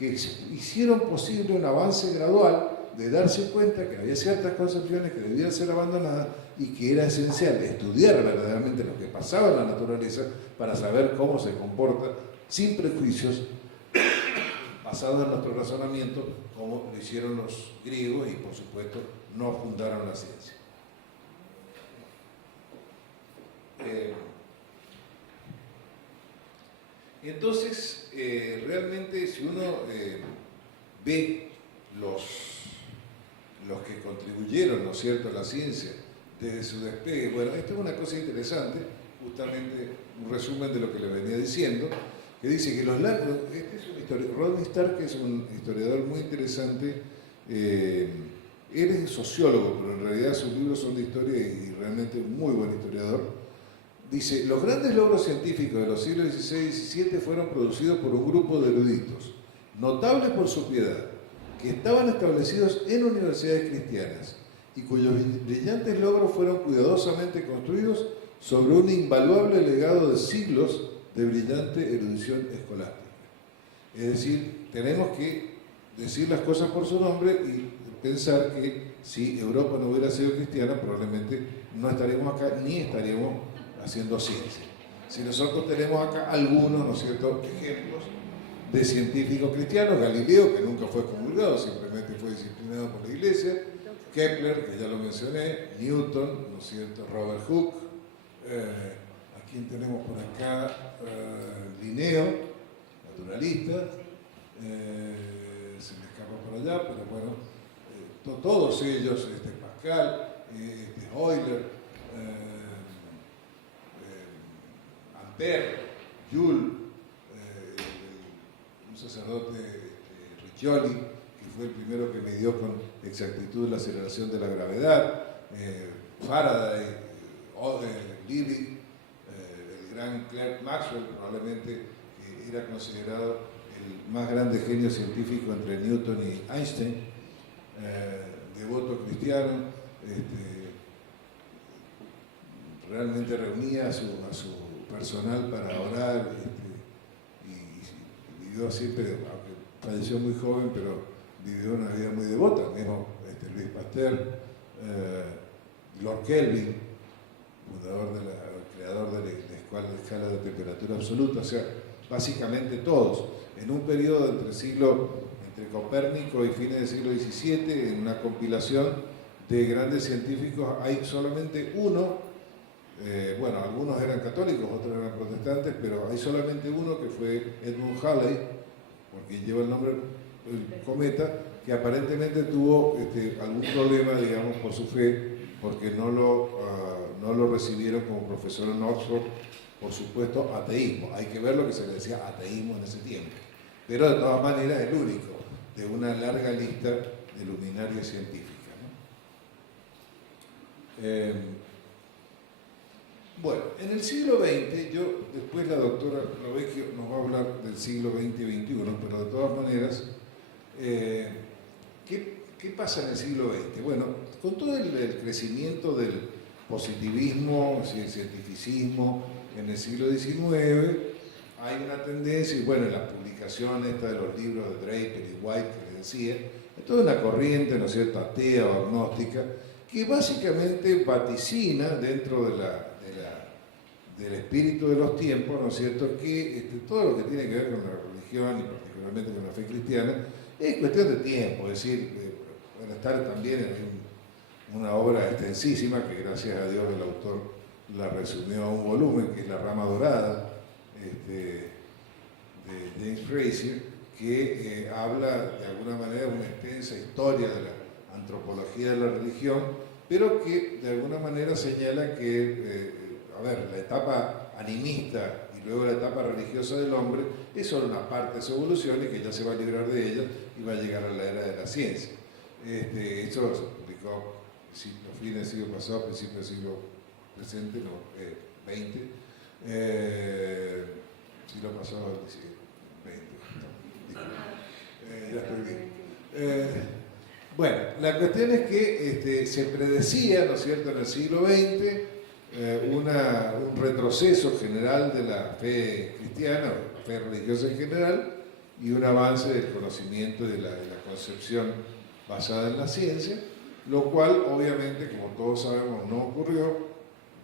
que hicieron posible un avance gradual de darse cuenta que había ciertas concepciones que debían ser abandonadas y que era esencial estudiar verdaderamente lo que pasaba en la naturaleza para saber cómo se comporta sin prejuicios, basado en nuestro razonamiento, como lo hicieron los griegos y por supuesto no fundaron la ciencia. Entonces, realmente si uno ve los que contribuyeron, ¿no es cierto?, a la ciencia desde su despegue, bueno, esto es una cosa interesante, justamente un resumen de lo que le venía diciendo, que dice que los lagos, este es un historiador, Rodney Stark es un historiador muy interesante, él es sociólogo, pero en realidad sus libros son de historia y realmente un muy buen historiador. Dice, los grandes logros científicos de los siglos XVI y XVII fueron producidos por un grupo de eruditos, notables por su piedad, que estaban establecidos en universidades cristianas y cuyos brillantes logros fueron cuidadosamente construidos sobre un invaluable legado de siglos de brillante erudición escolástica. Es decir, tenemos que decir las cosas por su nombre y pensar que si Europa no hubiera sido cristiana, probablemente no estaríamos acá ni estaríamos haciendo ciencia. Si nosotros tenemos acá algunos, ¿no es cierto?, ejemplos de científicos cristianos, Galileo, que nunca fue excomulgado, simplemente fue disciplinado por la Iglesia, Kepler, que ya lo mencioné, Newton, ¿no es cierto?, Robert Hooke, ¿a quién tenemos por acá? Linneo, naturalista, se me escapa por allá, pero bueno, todos ellos, Pascal, Euler, Ampère, Joule, un sacerdote, Riccioli, que fue el primero que midió con exactitud la aceleración de la gravedad, Faraday, Libby, el gran Clerk Maxwell, probablemente era considerado el más grande genio científico entre Newton y Einstein, devoto cristiano, realmente reunía a su personal para orar y vivió siempre, aunque falleció muy joven, pero vivió una vida muy devota, mismo Louis Pasteur, Lord Kelvin, creador de la escala de temperatura absoluta, o sea, básicamente todos, en un periodo entre Copérnico y fines del siglo XVII, en una compilación de grandes científicos, hay solamente uno. Bueno, algunos eran católicos, otros eran protestantes, pero hay solamente uno que fue Edmund Halley, porque lleva el nombre del cometa, que aparentemente tuvo algún problema, digamos, por su fe, porque no lo recibieron como profesor en Oxford, por supuesto, ateísmo. Hay que ver lo que se le decía ateísmo en ese tiempo. Pero de todas maneras el único de una larga lista de luminarias científicas, ¿no? Bueno, en el siglo XX, después la doctora Lovecchio nos va a hablar del siglo XX y XXI, pero de todas maneras, ¿qué pasa en el siglo XX? Bueno, con todo el crecimiento del positivismo, el cientificismo en el siglo XIX, hay una tendencia, y bueno, la publicación esta de los libros de Draper y White que les decía, es toda una corriente, ¿no es cierto?, atea o agnóstica, que básicamente vaticina dentro del espíritu de los tiempos, ¿no es cierto?, que todo lo que tiene que ver con la religión y particularmente con la fe cristiana es cuestión de tiempo, es decir, van a estar también en una obra extensísima que gracias a Dios el autor la resumió a un volumen, que es La Rama Dorada, de James Frazier, que habla de alguna manera de una extensa historia de la antropología de la religión, pero que de alguna manera señala que, la etapa animista y luego la etapa religiosa del hombre es solo una parte de su evolución y que ya se va a librar de ella y va a llegar a la era de la ciencia. Esto se publicó a fines del siglo pasado, principios del siglo presente, no, 20, siglo pasado, 20, ya estoy bien. Bueno, la cuestión es que se predecía, ¿no es cierto?, en el siglo XX un retroceso general de la fe cristiana, o fe religiosa en general, y un avance del conocimiento y de la concepción basada en la ciencia, lo cual obviamente, como todos sabemos, no ocurrió.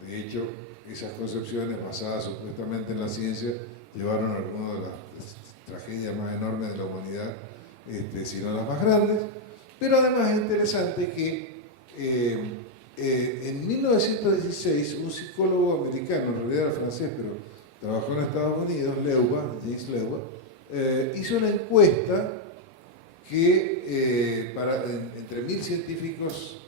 De hecho, esas concepciones basadas supuestamente en la ciencia llevaron a algunas de las tragedias más enormes de la humanidad, si no las más grandes. Pero además es interesante que en 1916 un psicólogo americano, en realidad era francés, pero trabajó en Estados Unidos, James Leuba, hizo una encuesta que entre 1000 científicos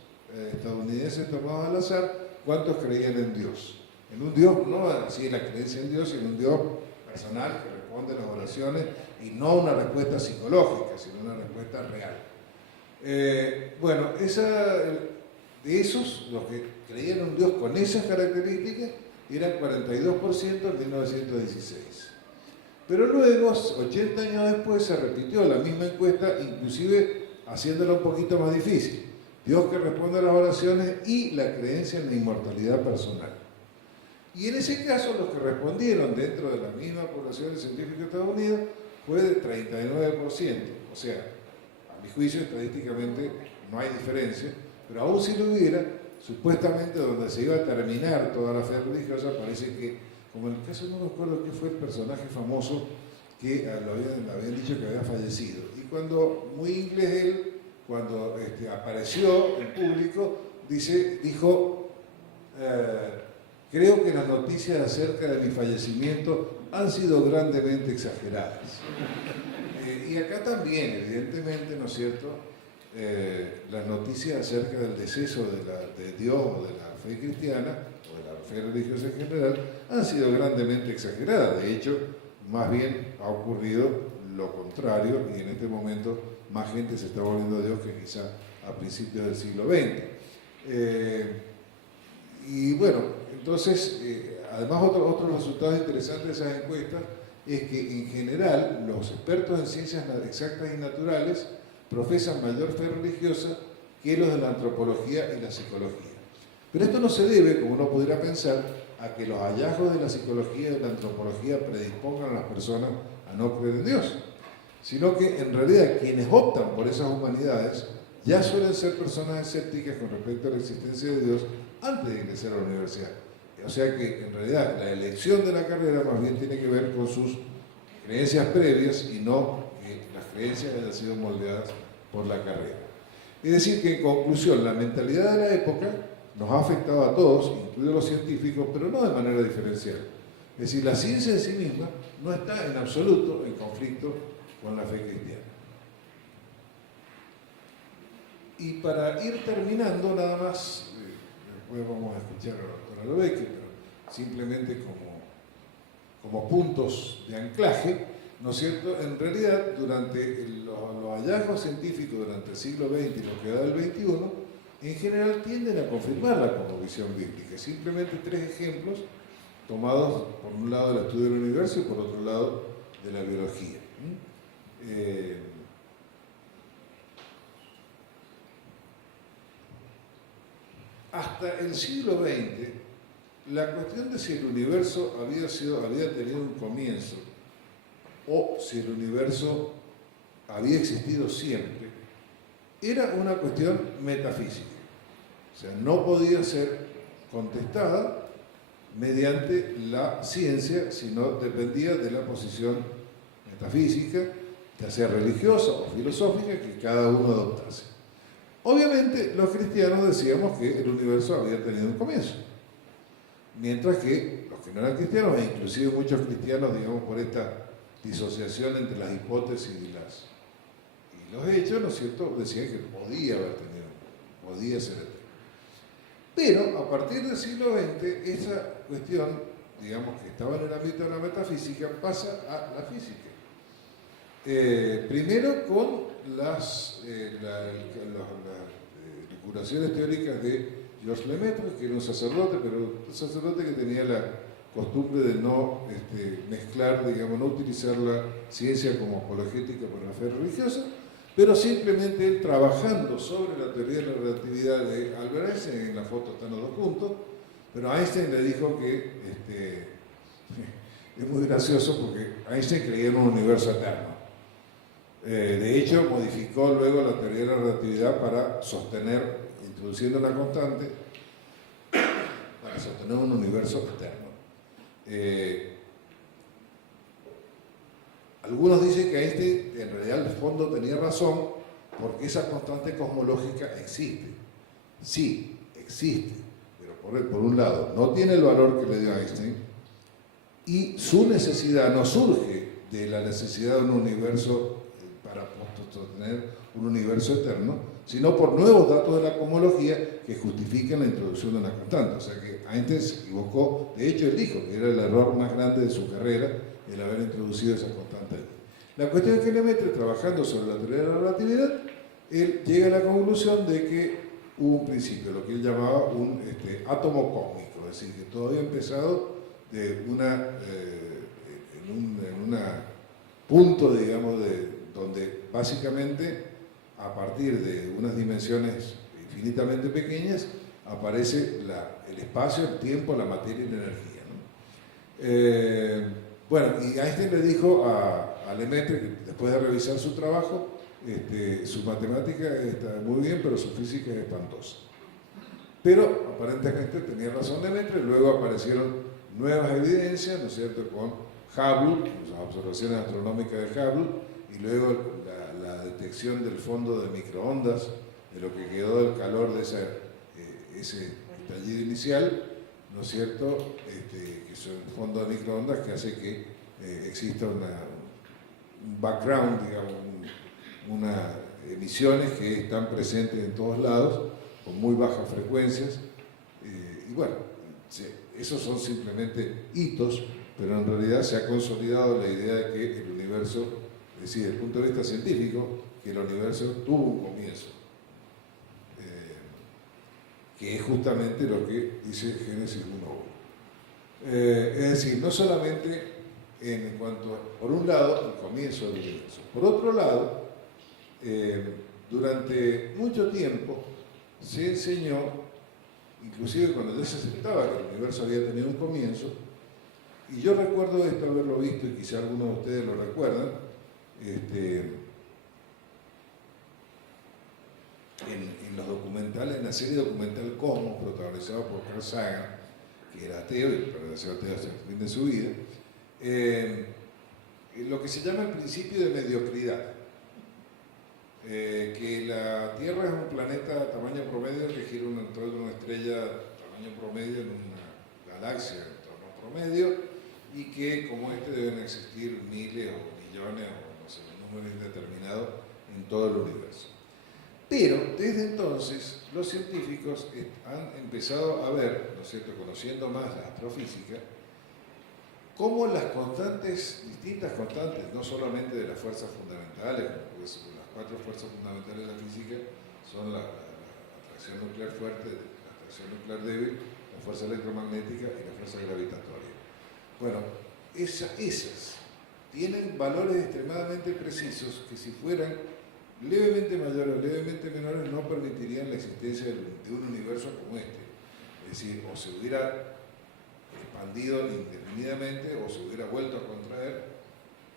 estadounidenses tomados al azar, ¿cuántos creían en Dios? En un Dios, no así la creencia en Dios, sino un Dios personal que responde a las oraciones y no una respuesta psicológica, sino una respuesta real. De esos, los que creían en un Dios con esas características, eran 42% en 1916. Pero luego, 80 años después, se repitió la misma encuesta, inclusive haciéndola un poquito más difícil. Dios que responde a las oraciones y la creencia en la inmortalidad personal. Y en ese caso, los que respondieron dentro de la misma población científica de Estados Unidos fue de 39%. O sea, a mi juicio, estadísticamente no hay diferencia, pero aún si lo hubiera, supuestamente donde se iba a terminar toda la fe religiosa, parece que, como en el caso, no me acuerdo qué fue el personaje famoso que le habían dicho que había fallecido. Y cuando, muy inglés él, cuando apareció en público, dijo, creo que las noticias acerca de mi fallecimiento han sido grandemente exageradas. Y acá también, evidentemente, ¿no es cierto?, las noticias acerca del deceso de Dios o de la fe cristiana, o de la fe religiosa en general, han sido grandemente exageradas. De hecho, más bien ha ocurrido lo contrario, y en este momento más gente se está volviendo a Dios que quizá a principios del siglo XX. Y bueno, entonces, además otros resultados interesantes de esas encuestas es que en general los expertos en ciencias exactas y naturales profesan mayor fe religiosa que los de la antropología y la psicología. Pero esto no se debe, como uno pudiera pensar, a que los hallazgos de la psicología y de la antropología predispongan a las personas a no creer en Dios, sino que en realidad quienes optan por esas humanidades ya suelen ser personas escépticas con respecto a la existencia de Dios antes de ingresar a la universidad. O sea que en realidad la elección de la carrera más bien tiene que ver con sus creencias previas y no que las creencias hayan sido moldeadas por la carrera. Es decir que en conclusión, la mentalidad de la época nos ha afectado a todos, incluidos los científicos, pero no de manera diferencial. Es decir, la ciencia en sí misma no está en absoluto en conflicto con la fe cristiana. Y para ir terminando, nada más, después vamos a escuchar a la doctora Lobeque, pero simplemente como puntos de anclaje, ¿no es cierto? En realidad, durante los hallazgos científicos durante el siglo XX y lo que da del XXI, en general tienden a confirmar la cosmovisión bíblica. Simplemente 3 ejemplos tomados por un lado del estudio del universo y por otro lado de la biología. Hasta el siglo XX, la cuestión de si el universo había tenido un comienzo o si el universo había existido siempre, era una cuestión metafísica. O sea, no podía ser contestada mediante la ciencia, sino dependía de la posición metafísica, ya sea religiosa o filosófica, que cada uno adoptase. Obviamente los cristianos decíamos que el universo había tenido un comienzo, mientras que los que no eran cristianos, e inclusive muchos cristianos, digamos, por esta disociación entre las hipótesis y los hechos, ¿no es cierto?, decían que podía haber tenido, podía ser eterno. Pero a partir del siglo XX, esa cuestión, digamos, que estaba en el ámbito de la metafísica, pasa a la física. Primero con las curaciones teóricas de Georges Lemaitre, que era un sacerdote, pero un sacerdote que tenía la costumbre de no mezclar, digamos, no utilizar la ciencia como apologética para la fe religiosa, pero simplemente él trabajando sobre la teoría de la relatividad de Albert Einstein. En la foto están los dos juntos, pero Einstein le dijo que es muy gracioso porque Einstein creía en un universo eterno. De hecho, modificó luego la teoría de la relatividad para sostener, introduciendo una constante, para sostener un universo eterno. Algunos dicen que Einstein en realidad al fondo tenía razón porque esa constante cosmológica existe. Sí, existe, pero por un lado no tiene el valor que le dio Einstein y su necesidad no surge de la necesidad de un universo para sostener un universo eterno, sino por nuevos datos de la cosmología que justifican la introducción de una constante. O sea que Einstein se equivocó. De hecho, él dijo que era el error más grande de su carrera el haber introducido esa constante. La cuestión es que Lemaitre, trabajando sobre la teoría de la relatividad, él llega a la conclusión de que hubo un principio, lo que él llamaba un átomo cósmico, es decir, que todo había empezado de en un punto, digamos, donde básicamente a partir de unas dimensiones infinitamente pequeñas aparece el espacio, el tiempo, la materia y la energía, ¿no? Bueno, y Einstein le dijo a Lemaitre que después de revisar su trabajo, su matemática está muy bien, pero su física es espantosa. Pero aparentemente tenía razón Lemaitre. Luego aparecieron nuevas evidencias, ¿no es cierto?, con Hubble, las observaciones astronómicas de Hubble, y luego la detección del fondo de microondas, de lo que quedó del calor de ese estallido inicial, ¿no es cierto?, que es el fondo de microondas que hace que exista un background, digamos, unas emisiones que están presentes en todos lados, con muy bajas frecuencias, y bueno, esos son simplemente hitos, pero en realidad se ha consolidado la idea de que el universo, es decir, desde el punto de vista científico, que el universo tuvo un comienzo, que es justamente lo que dice Génesis 1.1. Es decir, no solamente en cuanto, por un lado, el comienzo del universo. Por otro lado, durante mucho tiempo se enseñó, inclusive cuando ya se aceptaba que el universo había tenido un comienzo, y yo recuerdo esto haberlo visto, y quizá algunos de ustedes lo recuerdan, en los documentales, en la serie documental Cosmos, protagonizada por Carl Sagan, que era ateo y permaneció ateo hasta el fin de su vida, lo que se llama el principio de mediocridad, que la Tierra es un planeta de tamaño promedio que gira en torno a una estrella de tamaño promedio en una galaxia de tamaño promedio, y que como deben existir miles o millones o no sé, un número indeterminado en todo el universo. Pero desde entonces los científicos han empezado a ver, ¿no es cierto?, conociendo más la astrofísica, cómo las constantes, distintas constantes, no solamente de las fuerzas fundamentales, pues las 4 fuerzas fundamentales de la física son la atracción nuclear fuerte, la atracción nuclear débil, la fuerza electromagnética y la fuerza gravitatoria. Bueno, esas tienen valores extremadamente precisos que si fueran levemente mayores o levemente menores no permitirían la existencia de un universo como este. Es decir, o se hubiera expandido indefinidamente o se hubiera vuelto a contraer,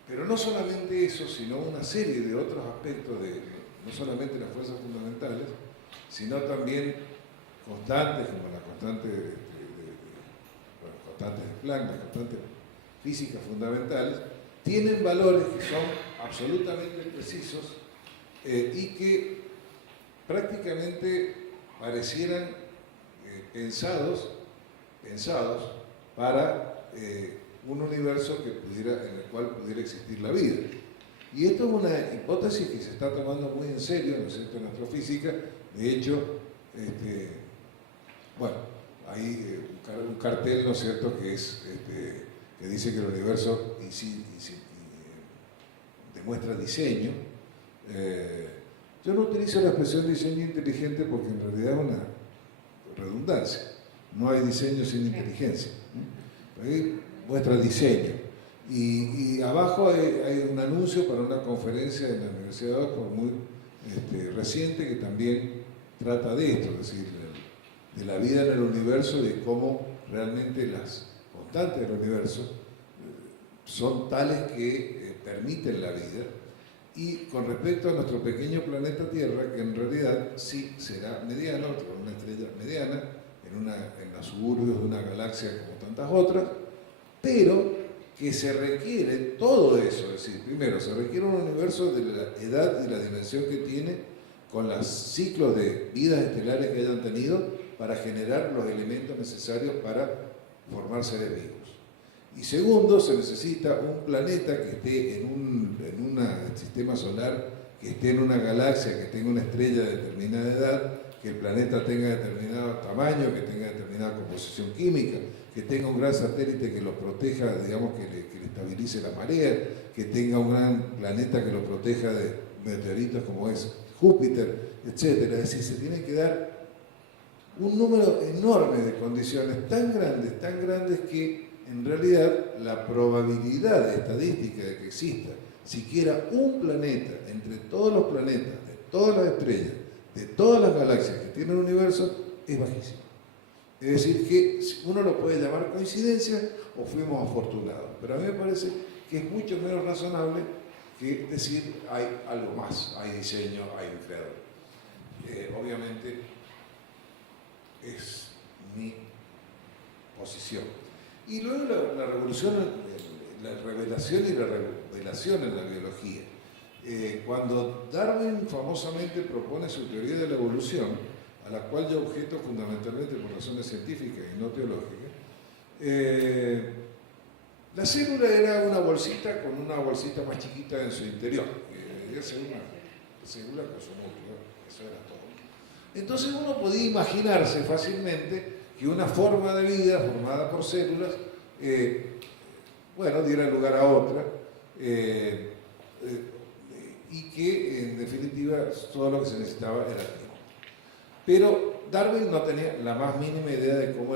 pero no solamente eso, sino una serie de otros aspectos de no solamente las fuerzas fundamentales, sino también constantes como la constante constantes de Planck, las constantes físicas fundamentales, tienen valores que son absolutamente precisos y que prácticamente parecieran pensados para un universo en el cual pudiera existir la vida. Y esto es una hipótesis que se está tomando muy en serio, ¿no es cierto?, en astrofísica. De hecho, bueno, hay un cartel, ¿no es cierto?, que dice que el universo demuestra diseño. Yo no utilizo la expresión diseño inteligente porque en realidad es una redundancia. No hay diseño sin inteligencia. Ahí muestra diseño. Y abajo hay un anuncio para una conferencia en la Universidad de Oxford muy reciente que también trata de esto, es decir, de la vida en el universo y de cómo realmente las constantes del universo son tales que permiten la vida. Y con respecto a nuestro pequeño planeta Tierra, que en realidad sí será mediano, una estrella mediana, en los suburbios de una galaxia como tantas otras, pero que se requiere todo eso, es decir, primero se requiere un universo de la edad y la dimensión que tiene, con los ciclos de vidas estelares que hayan tenido, para generar los elementos necesarios para formar seres vivos. Y segundo, se necesita un planeta que esté en un sistema solar, que esté en una galaxia, que tenga una estrella de determinada edad, que el planeta tenga determinado tamaño, que tenga determinada composición química, que tenga un gran satélite que lo proteja, digamos, que le estabilice la marea, que tenga un gran planeta que lo proteja de meteoritos como es Júpiter, etc. Es decir, se tiene que dar un número enorme de condiciones tan grandes que en realidad la probabilidad estadística de que exista siquiera un planeta entre todos los planetas, de todas las estrellas, de todas las galaxias que tiene el universo, es bajísima. Es decir, que uno lo puede llamar coincidencia o fuimos afortunados, pero a mí me parece que es mucho menos razonable que decir hay algo más, hay diseño, hay un creador. Obviamente es mi posición. Y luego la revolución, la revelación y la revelación en la biología. Cuando Darwin famosamente propone su teoría de la evolución, a la cual yo objeto fundamentalmente por razones científicas y no teológicas, la célula era una bolsita con una bolsita más chiquita en su interior, que debía ser una célula con su núcleo, eso era todo. Entonces uno podía imaginarse fácilmente que una forma de vida formada por células, diera lugar a otra, y que en definitiva todo lo que se necesitaba era tiempo. Pero Darwin no tenía la más mínima idea de cómo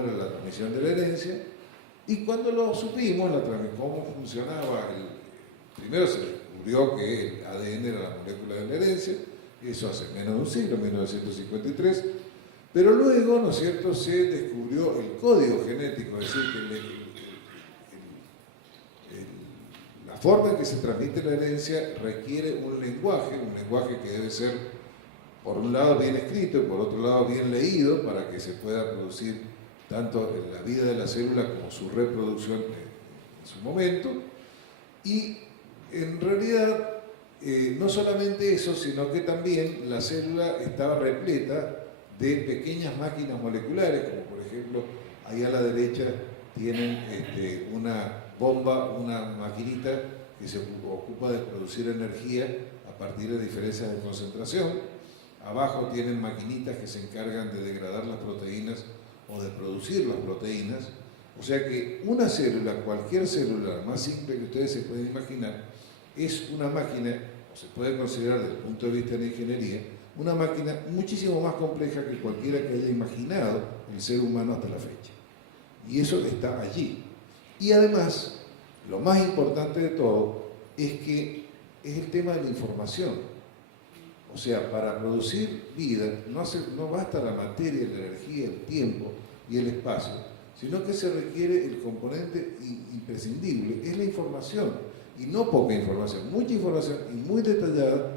era la transmisión de la herencia, y cuando lo supimos, cómo funcionaba, primero se descubrió que el ADN era la molécula de la herencia, eso hace menos de un siglo, 1953, pero luego, ¿no es cierto?, se descubrió el código genético, es decir, que la forma en que se transmite la herencia requiere un lenguaje que debe ser, por un lado, bien escrito y por otro lado, bien leído, para que se pueda producir tanto en la vida de la célula como su reproducción en su momento. Y en realidad, no solamente eso, sino que también la célula estaba repleta de pequeñas máquinas moleculares, como por ejemplo, ahí a la derecha tienen una bomba, una maquinita que se ocupa de producir energía a partir de diferencias de concentración. Abajo tienen maquinitas que se encargan de degradar las proteínas o de producir las proteínas. O sea que una célula, cualquier célula más simple que ustedes se pueden imaginar, es una máquina, o se puede considerar desde el punto de vista de la ingeniería, una máquina muchísimo más compleja que cualquiera que haya imaginado el ser humano hasta la fecha. Y eso está allí. Y además, lo más importante de todo es que es el tema de la información. O sea, para producir vida no basta la materia, la energía, el tiempo y el espacio, sino que se requiere el componente imprescindible, es la información. Y no poca información, mucha información y muy detallada,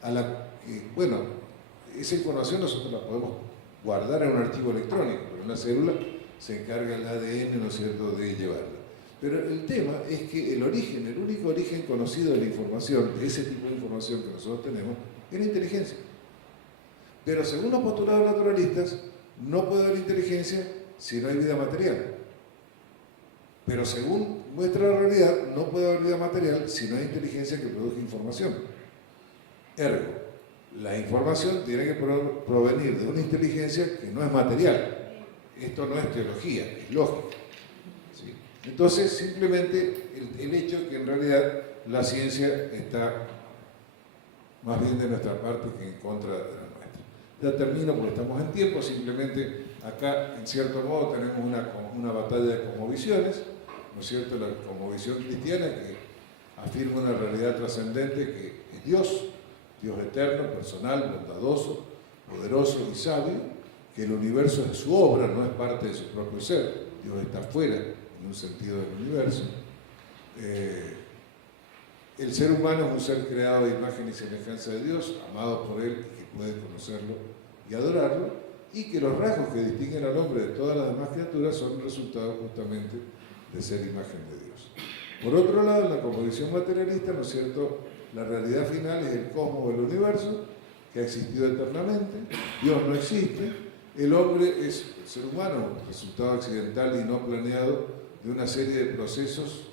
a la que, esa información nosotros la podemos guardar en un archivo electrónico, pero una célula se encarga el ADN, ¿no es cierto?, de llevarla. Pero el tema es que el único origen conocido de la información, de ese tipo de información que nosotros tenemos, es la inteligencia. Pero según los postulados naturalistas, no puede haber inteligencia si no hay vida material. Pero según nuestra realidad, no puede haber vida material si no hay inteligencia que produzca información. Ergo, la información tiene que provenir de una inteligencia que no es material. Esto no es teología, es lógica. ¿Sí? Entonces, simplemente el hecho que en realidad la ciencia está más bien de nuestra parte que en contra de la nuestra. Ya termino porque estamos en tiempo, simplemente acá, en cierto modo, tenemos una batalla de cosmovisiones, ¿no es cierto? La cosmovisión cristiana que afirma una realidad trascendente que es Dios, Dios eterno, personal, bondadoso, poderoso y sabio, que el universo es su obra, no es parte de su propio ser. Dios está fuera, en un sentido del universo. El ser humano es un ser creado de imagen y semejanza de Dios, amado por Él, que puede conocerlo y adorarlo, y que los rasgos que distinguen al hombre de todas las demás criaturas son el resultado justamente de ser imagen de Dios. Por otro lado, en la cosmovisión materialista, ¿no es cierto?, la realidad final es el cosmos del universo, que ha existido eternamente, Dios no existe, el hombre es el ser humano, resultado accidental y no planeado de una serie de procesos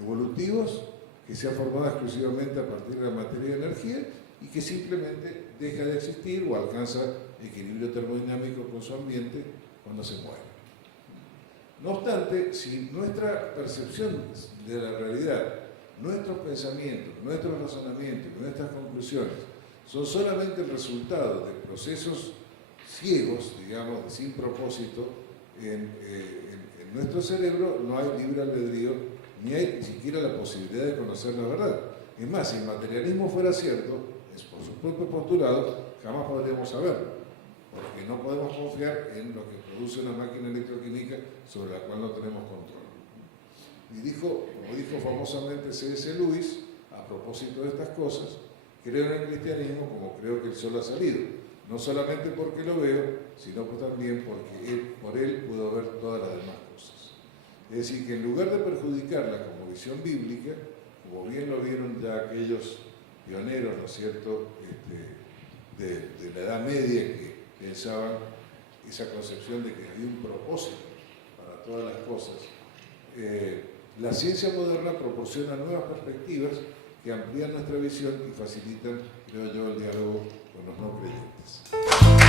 evolutivos que se ha formado exclusivamente a partir de la materia y energía y que simplemente deja de existir o alcanza equilibrio termodinámico con su ambiente cuando se muere. No obstante, si nuestra percepción de la realidad, nuestros pensamientos, nuestros razonamientos, nuestras conclusiones son solamente el resultado de procesos ciegos, digamos, sin propósito en nuestro cerebro, no hay libre albedrío, ni hay ni siquiera la posibilidad de conocer la verdad. Es más, si el materialismo fuera cierto, es por sus propios postulados, jamás podríamos saberlo, porque no podemos confiar en lo que produce una máquina electroquímica sobre la cual no tenemos control. Y como dijo famosamente C.S. Lewis, a propósito de estas cosas, creo en el cristianismo como creo que el sol ha salido. No solamente porque lo veo, sino también porque por él puedo ver todas las demás cosas. Es decir, que en lugar de perjudicarla como visión bíblica, como bien lo vieron ya aquellos pioneros, ¿no es cierto?, de la Edad Media que pensaban esa concepción de que había un propósito para todas las cosas, la ciencia moderna proporciona nuevas perspectivas que amplían nuestra visión y facilitan, creo yo, el diálogo con los no creyentes.